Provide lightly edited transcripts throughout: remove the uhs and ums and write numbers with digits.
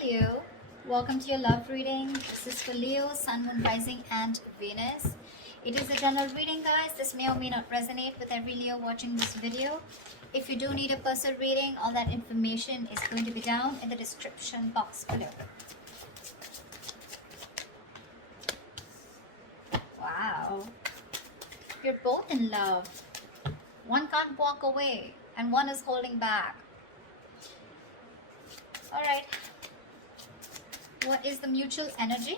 Leo, welcome to your love reading. This is for Leo, Sun, Moon, Rising, and Venus. It is a general reading, guys. This may or may not resonate with every Leo watching this video. If you do need a personal reading, all that information is going to be down in the description box below. Wow. You're both in love. One can't walk away, and one is holding back. All right. What is the mutual energy?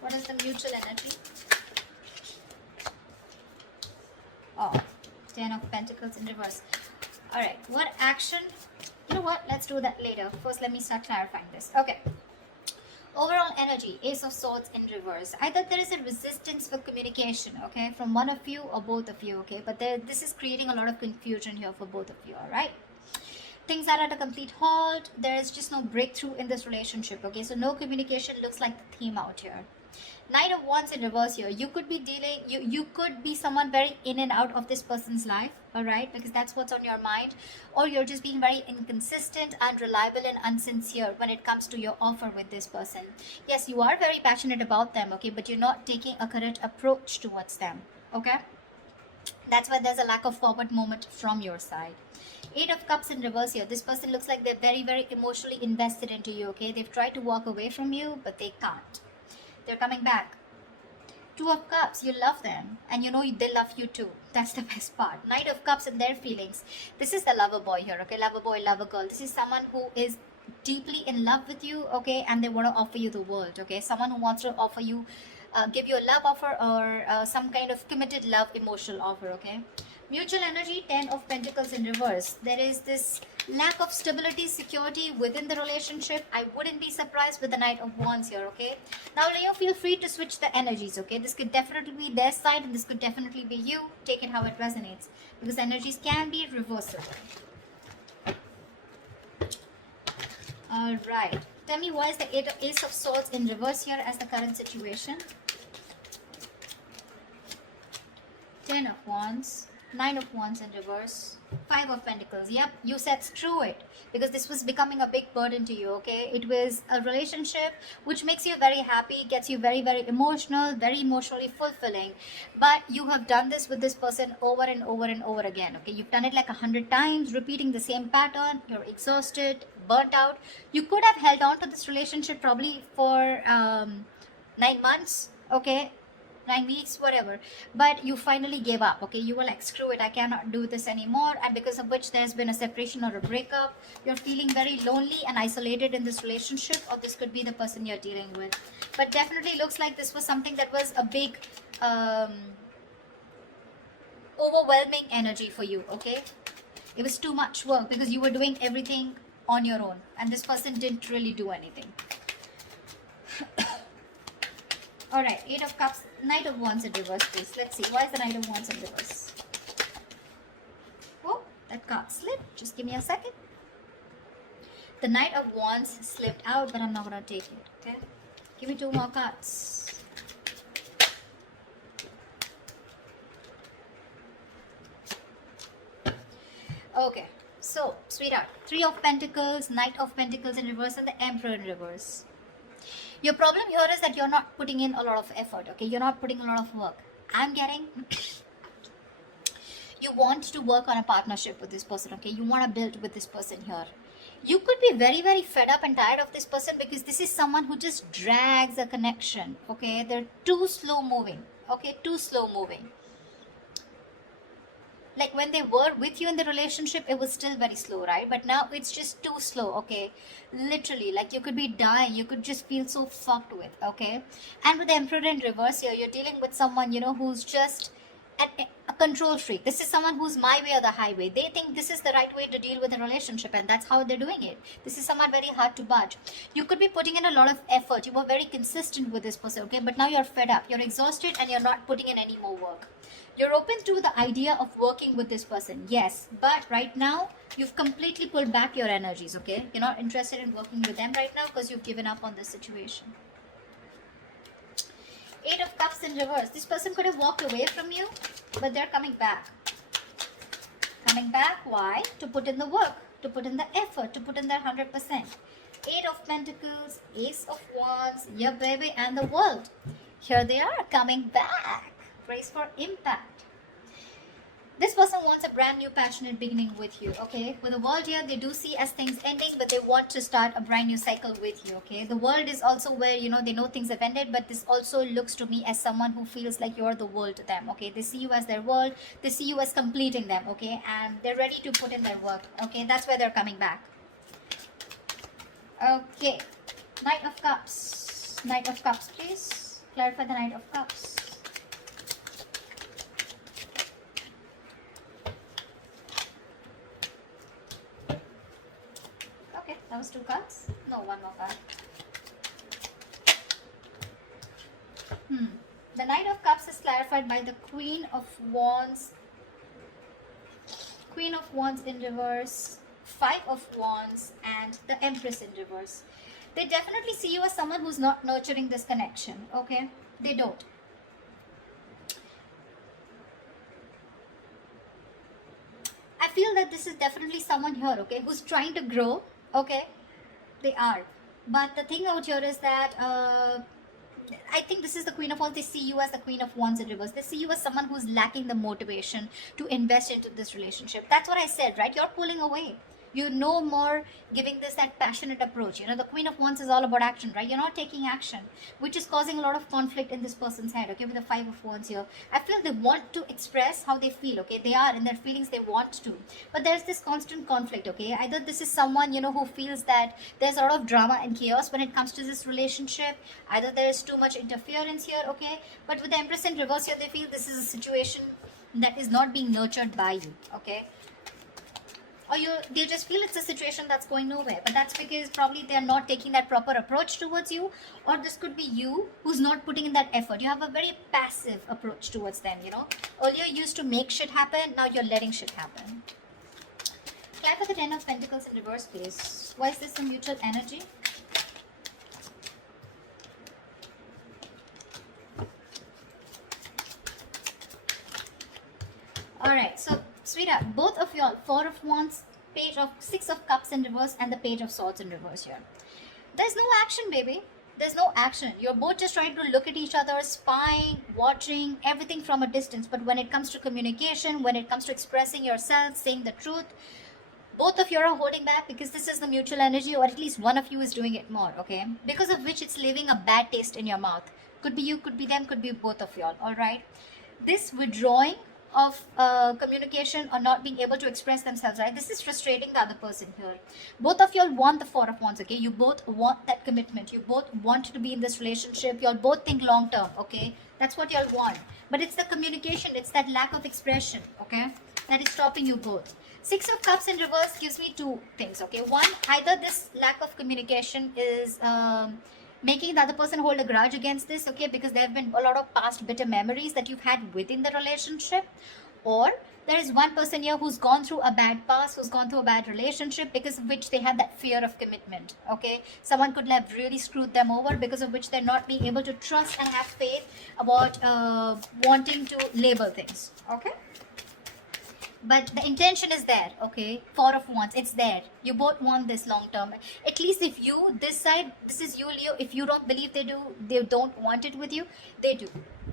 What is the mutual energy? Oh, 10 of Pentacles in reverse. All right. What action? You know what? Let's do that later. First, let me start clarifying this. Okay. Overall energy, Ace of Swords in reverse. Either there is a resistance for communication, okay, from one of you or both of you, okay, but this is creating a lot of confusion here for both of you, all right? Things are at a complete halt. There is just no breakthrough in this relationship, okay? So no communication looks like the theme out here. Knight of Wands in reverse here. You could be dealing, you could be someone very in and out of this person's life, all right? Because that's what's on your mind. Or you're just being very inconsistent, unreliable, and unsincere when it comes to your offer with this person. Yes, you are very passionate about them, okay? But you're not taking a correct approach towards them, okay? That's why there's a lack of forward movement from your side. 8 of Cups in reverse here. This person looks like they're very, very emotionally invested into you, okay? They've tried to walk away from you, but they can't. They're coming back. 2 of Cups, you love them. And you know they love you too. That's the best part. Knight of Cups and their feelings. This is the lover boy here, okay? Lover boy, lover girl. This is someone who is deeply in love with you, okay? And they want to offer you the world, okay? Someone who wants to offer you, give you a love offer or some kind of committed love emotional offer, okay? Mutual energy, 10 of Pentacles in reverse. There is this lack of stability, security within the relationship. I wouldn't be surprised with the Knight of Wands here, okay? Now, Leo, feel free to switch the energies, okay? This could definitely be their side and this could definitely be you. Take it how it resonates because energies can be reversible. All right. Tell me, why is the Ace of Swords in reverse here as the current situation? 10 of Wands. 9 of Wands in reverse. 5 of Pentacles. Yep, you said screw it because this was becoming a big burden to you, okay? It was a relationship which makes you very happy, gets you very, very emotional, very emotionally fulfilling. But you have done this with this person over and over and over again, okay? You've done it like 100 times, repeating the same pattern. You're exhausted, burnt out. You could have held on to this relationship probably for 9 months, okay? 9 weeks, whatever, but you finally gave up, okay? You were like, screw it, I cannot do this anymore, and because of which there's been a separation or a breakup. You're feeling very lonely and isolated in this relationship, or this could be the person you're dealing with. But definitely looks like this was something that was a big overwhelming energy for you, okay? It was too much work because you were doing everything on your own and this person didn't really do anything. All right, 8 of Cups, Knight of Wands in reverse, please. Let's see. Why is the Knight of Wands in reverse? Oh, that card slipped. Just give me a second. The Knight of Wands slipped out, but I'm not going to take it, okay? Give me 2 more cards. Okay, so, sweetheart, 3 of Pentacles, Knight of Pentacles in reverse, and the Emperor in reverse. Your problem here is that you're not putting in a lot of effort, okay? You're not putting a lot of work. I'm getting you want to work on a partnership with this person, okay? You want to build with this person here. You could be very, very fed up and tired of this person because this is someone who just drags a connection, okay? They're too slow moving, okay? Too slow moving. Like when they were with you in the relationship, it was still very slow, right? But now it's just too slow, okay? Literally, like you could be dying. You could just feel so fucked with, okay? And with the Emperor in reverse here, you're dealing with someone, you know, who's just a control freak. This is someone who's my way or the highway. They think this is the right way to deal with a relationship and that's how they're doing it. This is someone very hard to budge. You could be putting in a lot of effort. You were very consistent with this person, okay? But now you're fed up. You're exhausted and you're not putting in any more work. You're open to the idea of working with this person, yes, but right now you've completely pulled back your energies, okay? You're not interested in working with them right now because you've given up on this situation. 8 of Cups in reverse. This person could have walked away from you, but they're coming back. Coming back, why? To put in the work. to put in the effort, to put in their 100%. Eight of Pentacles, Ace of Wands, your baby, and the World. Here they are coming back. Brace for impact. This person wants a brand new passionate beginning with you, okay? With the World here, they do see as things ending, but they want to start a brand new cycle with you, okay? The World is also where, you know, they know things have ended, but this also looks to me as someone who feels like you're the world to them, okay? They see you as their world, they see you as completing them, okay? And they're ready to put in their work, okay? That's why they're coming back. Okay, Knight of Cups. Knight of Cups, please. Clarify the Knight of Cups. Okay, that was 2 cards. No, 1 more card. The Knight of Cups is clarified by the Queen of Wands. Queen of Wands in reverse. 5 of Wands and the Empress in reverse. They definitely see you as someone who's not nurturing this connection, okay? They don't. I feel that this is definitely someone here, okay, who's trying to grow, okay? They are. But the thing out here is that I think this is the Queen of Wands. They see you as the Queen of Wands in reverse. They see you as someone who's lacking the motivation to invest into this relationship. That's what I said, right? You're pulling away. You're no more giving this that passionate approach. You know, the Queen of Wands is all about action, right? You're not taking action, which is causing a lot of conflict in this person's head, okay, with the 5 of Wands here. I feel they want to express how they feel, okay? They are in their feelings, they want to. But there's this constant conflict, okay? Either this is someone, you know, who feels that there's a lot of drama and chaos when it comes to this relationship. Either there's too much interference here, okay? But with the Empress in reverse here, they feel this is a situation that is not being nurtured by you, okay? Or they just feel it's a situation that's going nowhere, but that's because probably they're not taking that proper approach towards you, or this could be you who's not putting in that effort. You have a very passive approach towards them, you know. Earlier you used to make shit happen, now you're letting shit happen. Clarify the 10 of Pentacles in reverse, please. Why is this a mutual energy? Alright, so sweetheart, both of y'all, 4 of Wands, Page of 6 of Cups in reverse, and the Page of Swords in reverse here. There's no action, baby. There's no action. You're both just trying to look at each other, spying, watching, everything from a distance. But when it comes to communication, when it comes to expressing yourself, saying the truth, both of you are holding back because this is the mutual energy, or at least one of you is doing it more, okay? Because of which it's leaving a bad taste in your mouth. Could be you, could be them, could be both of y'all, alright? This withdrawing of communication or not being able to express themselves, right? This is frustrating the other person here. Both of y'all want the 4 of Wands, okay? You both want that commitment. You both want to be in this relationship. Y'all both think long term, okay? That's what y'all want. But it's the communication, it's that lack of expression, okay? That is stopping you both. 6 of Cups in reverse gives me 2 things, okay? One, either this lack of communication is making the other person hold a grudge against this, okay, because there have been a lot of past bitter memories that you've had within the relationship, or there is one person here who's gone through a bad past, who's gone through a bad relationship, because of which they have that fear of commitment, okay? Someone could have really screwed them over, because of which they're not being able to trust and have faith about wanting to label things, okay? But the intention is there, okay? 4 of Wands, it's there. You both want this long term. At least if you, this side, this is you, Leo. If you don't believe they don't want it with you, they do.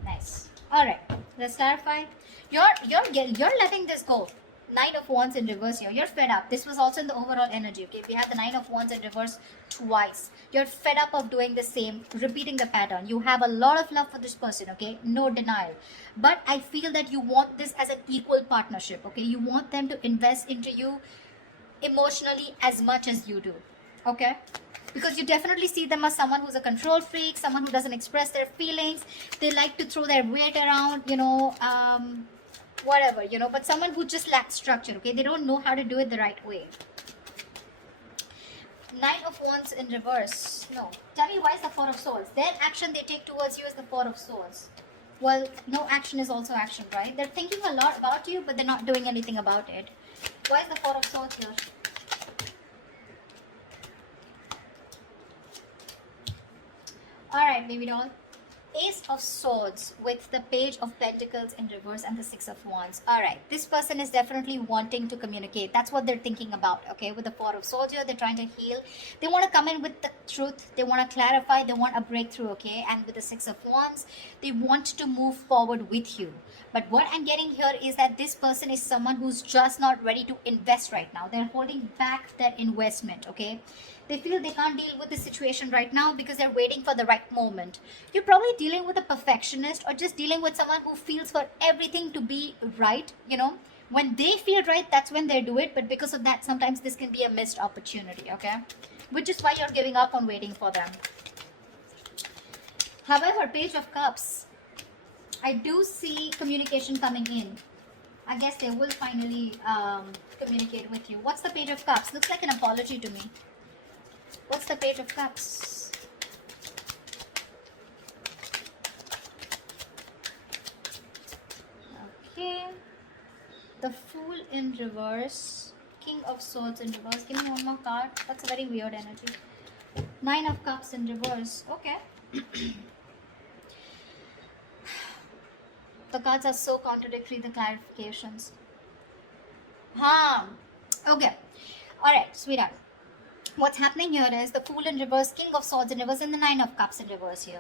Nice. All right, let's clarify. You're letting this go. 9 of Wands in reverse here. You're fed up. This was also in the overall energy, okay? We have the 9 of Wands in reverse twice. You're fed up of doing the same, repeating the pattern. You have a lot of love for this person, okay? No denial. But I feel that you want this as an equal partnership, okay? You want them to invest into you emotionally as much as you do, okay? Because you definitely see them as someone who's a control freak, someone who doesn't express their feelings. They like to throw their weight around, you know, whatever, you know, but someone who just lacks structure, okay? They don't know how to do it the right way. 9 of Wands in reverse. No. Tell me, why is the 4 of Swords? Their action they take towards you is the 4 of Swords. Well, no action is also action, right? They're thinking a lot about you, but they're not doing anything about it. Why is the 4 of Swords here? Alright, baby doll. Ace of Swords with the Page of Pentacles in reverse and the Six of Wands. All right, this person is definitely wanting to communicate. That's what they're thinking about, okay? With the Four of Swords here, they're trying to heal. They want to come in with the truth. They want to clarify. They want a breakthrough, okay? And with the Six of Wands, they want to move forward with you. But what I'm getting here is that this person is someone who's just not ready to invest right now. They're holding back their investment, okay? They feel they can't deal with the situation right now because they're waiting for the right moment. You're probably dealing with a perfectionist or just dealing with someone who feels for everything to be right, you know. When they feel right, that's when they do it. But because of that, sometimes this can be a missed opportunity, okay? Which is why you're giving up on waiting for them. However, Page of Cups, I do see communication coming in. I guess they will finally communicate with you. What's the Page of Cups? Looks like an apology to me. What's the Page of Cups? Okay. The Fool in reverse. King of Swords in reverse. Give me one more card. That's a very weird energy. Nine of Cups in reverse. Okay. The cards are so contradictory, the clarifications. Okay. Alright, sweetheart. What's happening here is the Fool in reverse, King of Swords in reverse, and the Nine of Cups in reverse here.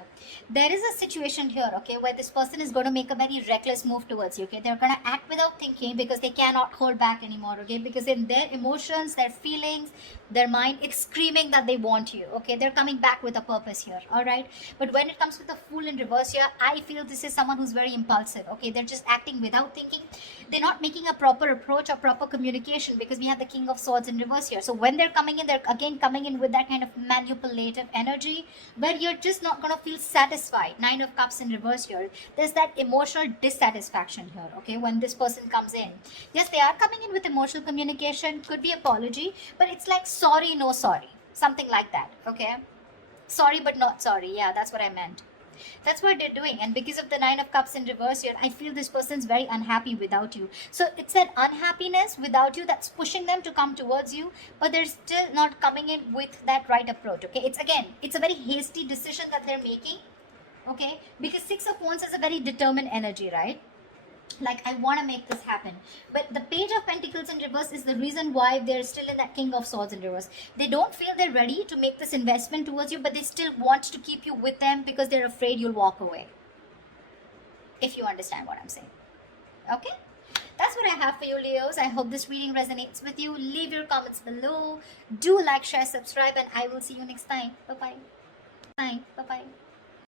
There is a situation here, okay, where this person is going to make a very reckless move towards you, okay. They're going to act without thinking because they cannot hold back anymore, okay. Because in their emotions, their feelings, their mind, it's screaming that they want you, okay. They're coming back with a purpose here, alright. But when it comes with the Fool in reverse here, I feel this is someone who's very impulsive, okay. They're just acting without thinking. They're not making a proper approach or proper communication because we have the King of Swords in reverse here. So when they're coming in, they're again coming in with that kind of manipulative energy where you're just not going to feel satisfied. Nine of Cups in reverse here. There's that emotional dissatisfaction here, okay, when this person comes in. Yes, they are coming in with emotional communication, could be apology, but it's like sorry, no sorry. Something like that, okay? Sorry, but not sorry. Yeah, that's what I meant. That's what they're doing. And because of the Nine of Cups in reverse here, I feel this person's very unhappy without you. So it's that unhappiness without you that's pushing them to come towards you, but they're still not coming in with that right approach, okay? It's a very hasty decision that they're making, okay? Because Six of Wands is a very determined energy, right? Like, I want to make this happen. But the Page of Pentacles in reverse is the reason why they're still in that King of Swords in reverse. They don't feel they're ready to make this investment towards you, but they still want to keep you with them because they're afraid you'll walk away. If you understand what I'm saying. Okay? That's what I have for you, Leos. I hope this reading resonates with you. Leave your comments below. Do like, share, subscribe, and I will see you next time. Bye-bye. Bye. Bye-bye.